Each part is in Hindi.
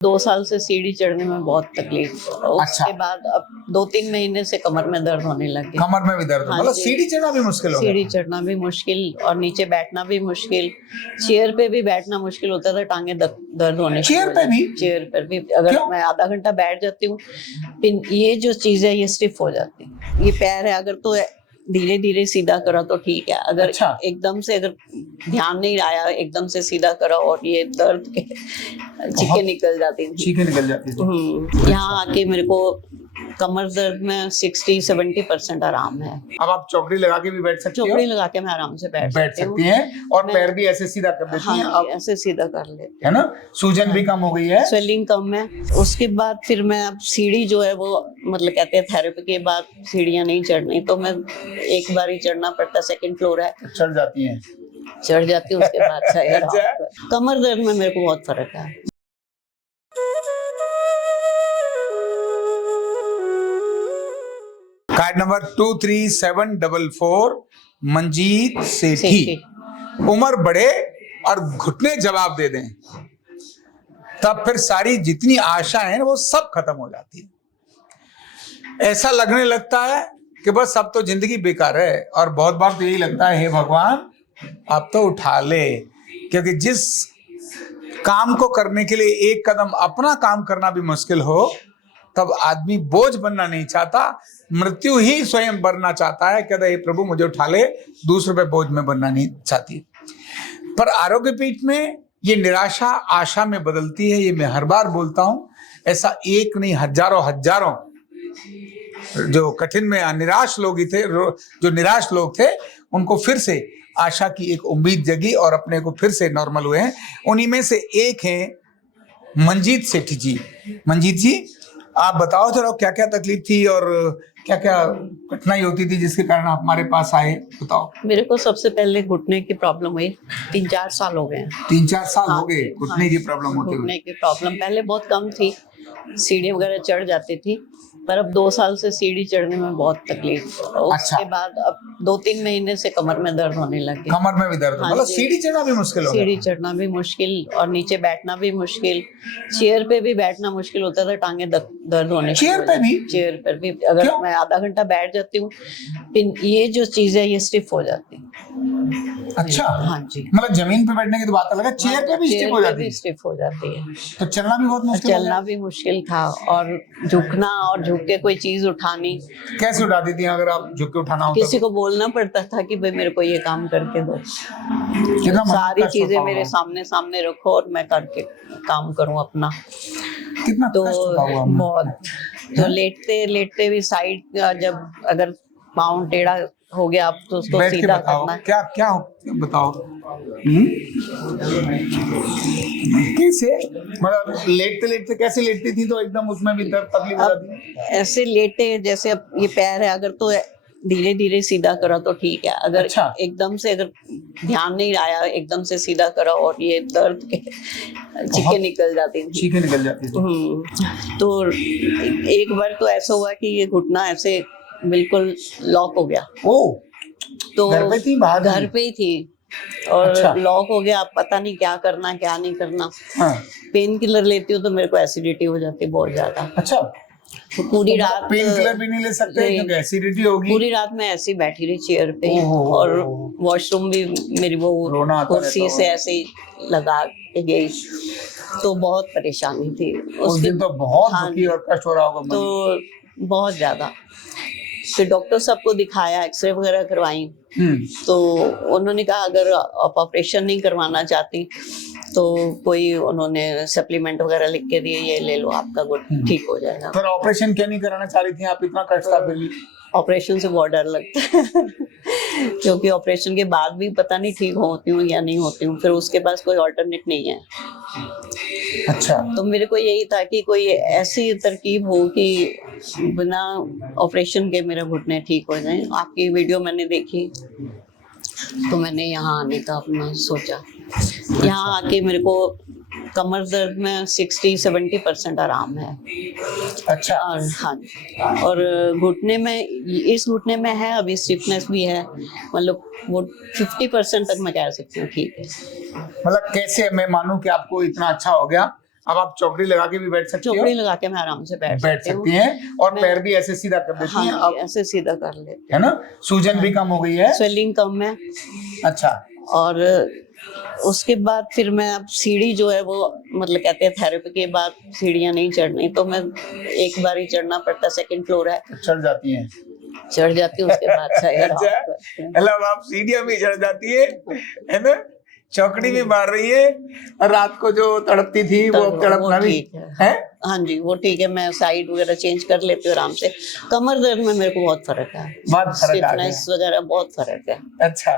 2 साल से सीढ़ी चढ़ने में बहुत तकलीफ और अच्छा। उसके बाद अब 2-3 महीने से कमर में दर्द होने लग गया। कमर में भी दर्द हाँ मतलब जी। सीढ़ी चढ़ना भी मुश्किल हो सीढ़ी गया। चढ़ना भी मुश्किल और नीचे बैठना भी मुश्किल, चेयर पे भी बैठना मुश्किल होता था, टांगे दर्द होने चेयर पे भी? चेयर पर भी अगर क्यों? मैं आधा घंटा बैठ जाती हूँ, फिर ये जो चीज है ये स्टिफ हो जाती है। ये पैर है, अगर तो धीरे धीरे सीधा करा तो ठीक है, अगर अच्छा। एकदम से अगर ध्यान नहीं आया एकदम से सीधा करा और ये दर्द के चीखें निकल जाती थी। चीखें निकल जाती थी। यहाँ आके मेरे को कमर दर्द में 60-70% आराम है। अब आप चौकड़ी लगा के भी बैठ सकती हो? चौकड़ी लगा के मैं आराम से बैठ सकती हैं और पैर भी ऐसे सीधा कर देती हैं। हाँ, अब ऐसे सीधा कर लेते है ना, सूजन भी कम हो गई है, स्वेलिंग कम है। उसके बाद फिर मैं अब सीढ़ी जो है वो मतलब कहते हैं थेरेपी के बाद सीढ़ियाँ नहीं चढ़नी, तो मैं एक बार ही चढ़ना पड़ता, 2nd फ्लोर है, चढ़ जाती हैं। चढ़ जाती हूँ, उसके बाद सही आराम अच्छा। है। कमर दर्द में मेरे को बहुत फर्क है। कार्ड नंबर 23744 मंजीत सेठी। उम्र बढ़े और घुटने जवाब दे दें तब फिर सारी जितनी आशा है वो सब खत्म हो जाती है। ऐसा लगने लगता है कि बस अब तो जिंदगी बेकार है, और बहुत बार तो यही लगता है हे भगवान अब तो उठा ले, क्योंकि जिस काम को करने के लिए एक कदम अपना काम करना भी मुश्किल हो तब आदमी बोझ बनना नहीं चाहता, मृत्यु ही स्वयं बनना चाहता है। कहता है प्रभु मुझे उठा ले, दूसरों पे बोझ में बनना नहीं चाहती। पर आरोग्य पीठ में ये निराशा आशा में बदलती है, ये मैं हर बार बोलता हूं। ऐसा एक नहीं हजारों जो कठिन में निराश लोग ही थे, जो निराश लोग थे, उनको फिर से आशा की एक उम्मीद जगी और अपने को फिर से नॉर्मल हुए हैं। उन्हीं में से एक हैं मंजीत सेठी जी। मंजीत जी आप बताओ जरा क्या क्या तकलीफ थी और क्या क्या कठिनाई होती थी जिसके कारण आप हमारे पास आए, बताओ। मेरे को सबसे पहले घुटने की प्रॉब्लम हुई, 3-4 साल हो गए। 3-4 साल हाँ, हो गए घुटने की प्रॉब्लम होते हुए? घुटने की प्रॉब्लम पहले बहुत कम थी, सीढ़ी वगैरह चढ़ जाती थी, पर अब 2 साल से सीढ़ी चढ़ने में बहुत तकलीफ और अच्छा। उसके बाद अब 2-3 महीने से कमर में दर्द होने लग गया। कमर में भी दर्द? हाँ मतलब जी। सीढ़ी चढ़ना भी मुश्किल हो गया? सीढ़ी चढ़ना भी मुश्किल और नीचे बैठना भी मुश्किल, चेयर पे भी बैठना मुश्किल होता था, टांगे दर्द होने। चेयर पे भी? चेयर पर भी अगर क्यों? मैं आधा घंटा बैठ जाती हूँ, फिर ये जो चीज है ये स्टिफ हो जाती है। अच्छा। हाँ जी। मतलब जमीन पे बैठने की तो बात अलग है, चेयर पे भी स्टिफ हो जाती है? स्टिफ हो जाती है, तो चलना भी बहुत मुश्किल हो गया? चलना भी मुश्किल था और झुकना और झुक के कोई चीज उठानी। कैसे उठाती थी अगर आप झुक के उठाना होता? किसी को बोलना पड़ता था कि भाई मेरे को ये काम करके दो, कितना सारी कष्ट चीजें होता मेरे होगा? सामने रखो और मैं करके काम करूं अपना। कितना तो कष्ट होता होगा? बहुत, तो लेटते लेटते भी साइड जब अगर पाँव टेढ़ा हो गया आप तो उसको बैठ के सीधा बताओ, करना है। क्या क्या बताओ। कैसे मतलब लेटते लेटते कैसे लेटती थी तो एकदम उसमें भी दर्द तकलीफ हो अब जाती? ऐसे लेटे जैसे अब ये पैर है, अगर तो धीरे धीरे सीधा करा तो ठीक है, अगर अच्छा। एकदम से अगर ध्यान नहीं आया एकदम से सीधा करा और ये दर्द के चीखें निकल जाती थी। चीखें निकल जाती थी। तो एक बार तो ऐसा हुआ कि ये घुटना ऐसे बिल्कुल लॉक हो गया। ओ, तो घर पे थी बाहर? घर पे ही थी और अच्छा। लॉक हो गया, अब पता नहीं क्या करना क्या नहीं करना। हाँ। पेन किलर लेती हूँ तो मेरे को एसिडिटी हो जाती है बहुत ज्यादा। अच्छा, तो पूरी रात पेन किलर भी नहीं ले सकते क्योंकि एसिडिटी होगी? पूरी रात मैं ऐसे ही बैठी रही चेयर पे और वॉशरूम भी मेरी वो कुर्सी से ऐसे ही लगा के गई, तो बहुत परेशानी थी उस दिन तो बहुत दुखी और कष्ट हो रहा होगा। तो बहुत ज्यादा। फिर डॉक्टर सबको दिखाया, एक्सरे वगैरह करवाई, तो उन्होंने कहा अगर आप ऑपरेशन नहीं करवाना चाहती तो कोई उन्होंने सप्लीमेंट वगैरह लिख के दिए, ये ले लो आपका घुटना ठीक हो जाएगा। फिर ऑपरेशन क्या नहीं कराना चाह रही थी आप? इतना कष्ट था फिर भी? ऑपरेशन से बहुत डर लगता है क्योंकि ऑपरेशन के बाद भी पता नहीं ठीक होती हूँ या नहीं होती हूँ, फिर उसके पास कोई ऑल्टरनेट नहीं है। अच्छा। तो मेरे को यही था कि कोई ऐसी तरकीब हो कि बिना ऑपरेशन के मेरा घुटने ठीक हो जाए। आपकी वीडियो मैंने देखी तो मैंने यहाँ आने का अपना सोचा। यहाँ आके मेरे को कमर दर्द में 60-70% आराम है। अच्छा। और हाँ, और घुटने में, इस घुटने में है अभी स्टिफनेस भी है, मतलब वो 50% तक मैं कह सकती हूँ ठीक है। मतलब कैसे मैं मानूं कि आपको इतना अच्छा हो गया अब आप चौकड़ी लगा के भी बैठ सकती हो, चौकड़ी लगा के मैं आराम से बैठ सकती सकती हैं, और पैर भी ऐसे सीधा कर देती हैं हाँ अब, ऐसे सीधा कर लेते है ना। सूजन भी कम हो गई है। हैं, स्वेलिंग कम है। अच्छा, और उसके बाद फिर मैं अब सीढ़ी जो है वो मतलब कहते हैं थेरेपी के बाद सीढ़ियाँ नहीं चढ़नी, तो मैं एक बार ही चढ़ना पड़ता, सेकंड फ्लोर है, चढ़ जाती हैं। चढ़ जाती हूँ, उसके बाद से आराम अच्छा, करते हैं। मतलब आप सीढ़ियां भी चढ़ जाती है ना, चौकड़ी भी मार रही है, और रात को जो तड़पती थी वो अब तड़पना भी ठीक है। हाँ जी वो ठीक है, मैं साइड वगैरह चेंज कर लेती हूँ आराम से। कमर दर्द में मेरे को बहुत फर्क है, बहुत फर्क आ गया। स्टिफनेस वगैरह बहुत फर्क है। अच्छा,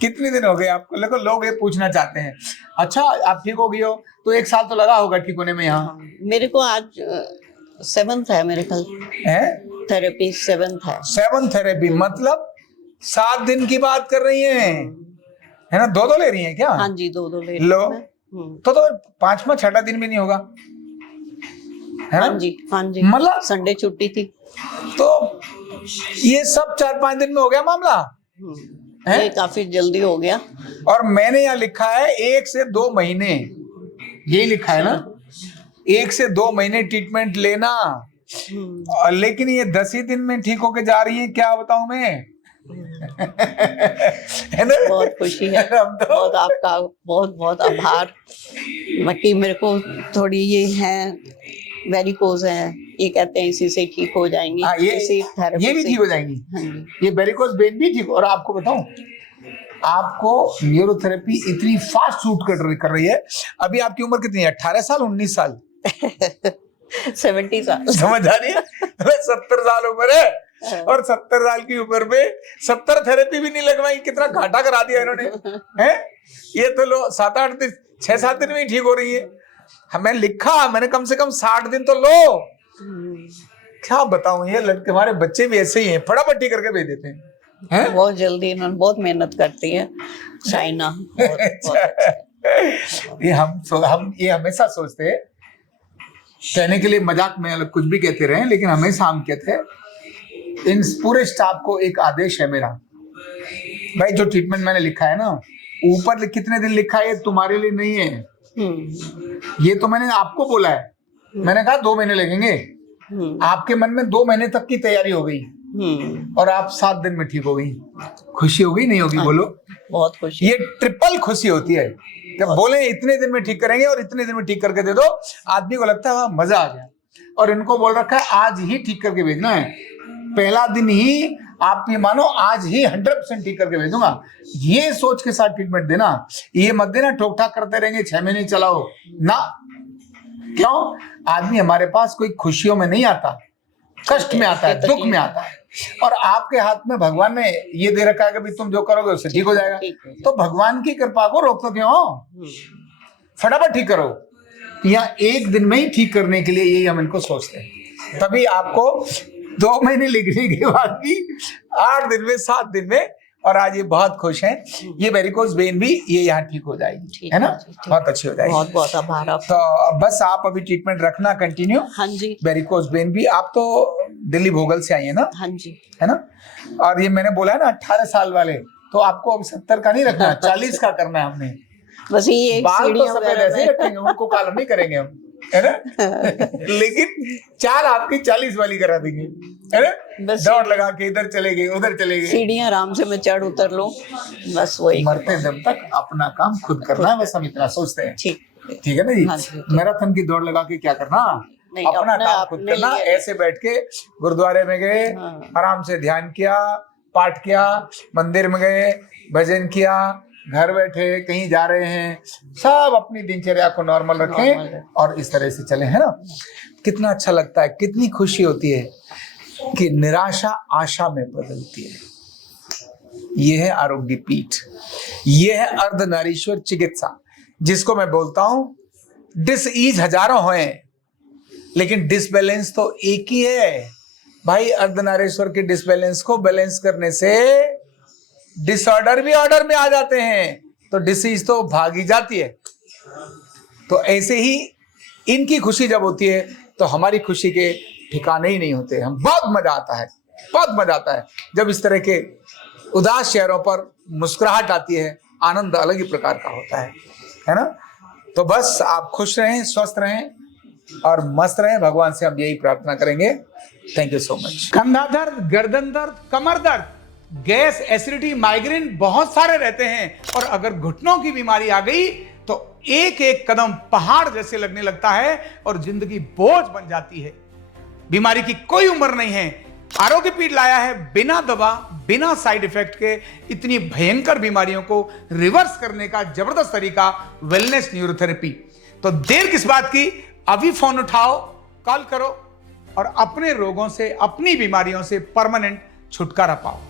कितने दिन हो गए आपको? देखो लोग ये पूछना चाहते हैं, अच्छा आप ठीक हो गई हो तो 1 साल तो लगा होगा ठीक होने में यहाँ? हाँ, मेरे को आज 7th है मेरे ख्याल, है थेरेपी 7th है। 7 थेरेपी, मतलब 7 दिन की बात कर रही हैं, है ना? 2 ले रही हैं क्या? हाँ जी 2 ले लो, मैं। तो 5वां 6वां दिन भी नहीं होगा, है ना? हाँ जी मतलब संडे छुट्टी थी, तो ये सब 4-5 दिन में हो गया मामला है? ये काफी जल्दी हो गया। और मैंने यहाँ लिखा है 1 से 2 महीने, यही लिखा है ना, 1 से 2 महीने ट्रीटमेंट लेना, लेकिन ये 10 ही दिन में ठीक होके जा रही है, क्या बताऊं मैं। है ना? बहुत खुशी है, बहुत आपका बहुत बहुत आभार। बाकी मेरे को थोड़ी ये है वेरिकोज है, ये कहते हैं इसी से ठीक हो जाएंगी। हाँ, ये भी ठीक हो जाएंगी। हाँ जी। ये वेरिकोज वेन भी ठीक। और आपको बताऊं, आपको न्यूरोथेरेपी इतनी फास्ट सूट कर रही है। अभी आपकी उम्र कितनी है? 18 साल 19 साल 70 साल समझ आ रही है? 70 साल उम्र है, और 70 साल की उम्र में 70 थेरेपी भी नहीं लगवाई, कितना घाटा करा दिया इन्होंने, हैं? ये तो लो 7-8 दिन 6-7 दिन में ही ठीक हो रही है। हमें लिखा, मैंने कम से कम 60 दिन तो लो। क्या बताऊं, ये लड़के हमारे बच्चे भी ऐसे ही हैं, फटाफट ठीक करके भेज देते हैं। बहुत जल्दी, इन्होंने बहुत मेहनत करती है शाइना। ये हम ये हमेशा सोचते हैं, कहने के लिए मजाक में अलग कुछ भी कहते रहे, लेकिन हमेशा हम कहते हैं, इन पूरे स्टाफ को एक आदेश है मेरा, भाई जो ट्रीटमेंट मैंने लिखा है ना, ऊपर कितने दिन लिखा है ये तुम्हारे लिए नहीं है, ये तो मैंने आपको बोला है। मैंने कहा 2 महीने लगेंगे, आपके मन में 2 महीने तक की तैयारी हो गई, और आप 7 दिन में ठीक हो गई। खुशी हो गई नहीं होगी? बोलो। बहुत खुशी। ये ट्रिपल खुशी होती है जब बोले इतने दिन में ठीक करेंगे और इतने दिन में ठीक करके दे दो, आदमी को लगता है मजा आ गया। और इनको बोल रखा है आज ही ठीक करके भेजना है, पहला दिन ही आप ये मानो आज ही 100% ठीक करके भेजूंगा। ये सोच के साथ ट्रीटमेंट देना, ये मत देना ठोक ठाक करते रहेंगे 6 महीने चलाओ ना। क्यों? आदमी हमारे पास कोई खुशियों में नहीं आता, कष्ट में आता है, दुख में आता है, और आपके हाथ में भगवान ने ये दे रखा है कि तुम जो करोगे उससे ठीक हो जाएगा। तो भगवान की कृपा को रोक तो क्यों, फटाफट ठीक करो। यहाँ 1 दिन में ही ठीक करने के लिए यही हम इनको सोचते हैं। तभी आपको 2 महीने लिखने के बाद भी 8 दिन में 7 दिन में, और आज ये बहुत खुश हैं। ये वेरिकोज वेन भी ये यहाँ ठीक हो जाएगी, है ना? बहुत अच्छी हो जाएगी। बहुत बहुत आभार आप। तो बस आप अभी ट्रीटमेंट रखना कंटिन्यू। हाँ जी। वेरिकोज वेन भी। आप तो दिल्ली भोगल से आई है ना? हाँ जी। है ना? और ये मैंने बोला है ना 18 साल वाले, तो आपको अब 70 का नहीं रखना, 40 का करना है हमने। बस ये बाल तो सफेद ऐसे ही रखेंगे, उनको काला नहीं करेंगे हम, है ना? लेकिन चाल आपकी 40 वाली करा देंगे, है ना? दौड़ लगा के इधर चले गए उधर चले गए, सीढ़ियां आराम से मैं चढ़ उतर लूं, बस वही। मरते दम तक अपना काम खुद करना है, बस हम इतना सोचते हैं। ठीक है ना जी? हाँ जी। मैराथन की दौड़ लगा के क्या करना, अपना काम खुद करना। ऐसे बैठ के गुरुद्वारे में गए, आराम से ध्यान किया, पाठ किया, मंदिर में गए, भजन किया, घर बैठे कहीं जा रहे हैं, सब अपनी दिनचर्या को नॉर्मल रखें और इस तरह से चले, है ना? कितना अच्छा लगता है, कितनी खुशी होती है कि निराशा आशा में बदलती है। यह है आरोग्य पीठ, यह है अर्धनारीश्वर चिकित्सा, जिसको मैं बोलता हूं डिसईज हजारों हैं, लेकिन डिसबैलेंस तो एक ही है भाई। अर्धनारीश्वर के डिसबैलेंस को बैलेंस करने से डिसऑर्डर भी ऑर्डर में आ जाते हैं, तो डिसीज तो भागी जाती है। तो ऐसे ही इनकी खुशी जब होती है तो हमारी खुशी के ठिकाने ही नहीं होते। हम बहुत मजा आता है, बहुत मजा आता है जब इस तरह के उदास चेहरों पर मुस्कुराहट आती है। आनंद अलग ही प्रकार का होता है ना? तो बस आप खुश रहें, स्वस्थ रहें और मस्त रहें, भगवान से हम यही प्रार्थना करेंगे। Thank you so much. कंधा दर्द, गर्दन दर्द, कमर दर्द, गैस, एसिडिटी, माइग्रेन बहुत सारे रहते हैं, और अगर घुटनों की बीमारी आ गई तो एक एक कदम पहाड़ जैसे लगने लगता है और जिंदगी बोझ बन जाती है। बीमारी की कोई उम्र नहीं है। आरोग्य पीठ लाया है बिना दवा, बिना साइड इफेक्ट के इतनी भयंकर बीमारियों को रिवर्स करने का जबरदस्त तरीका, वेलनेस न्यूरोथेरेपी। तो देर किस बात की, अभी फोन उठाओ, कॉल करो और अपने रोगों से, अपनी बीमारियों से परमानेंट छुटकारा पाओ।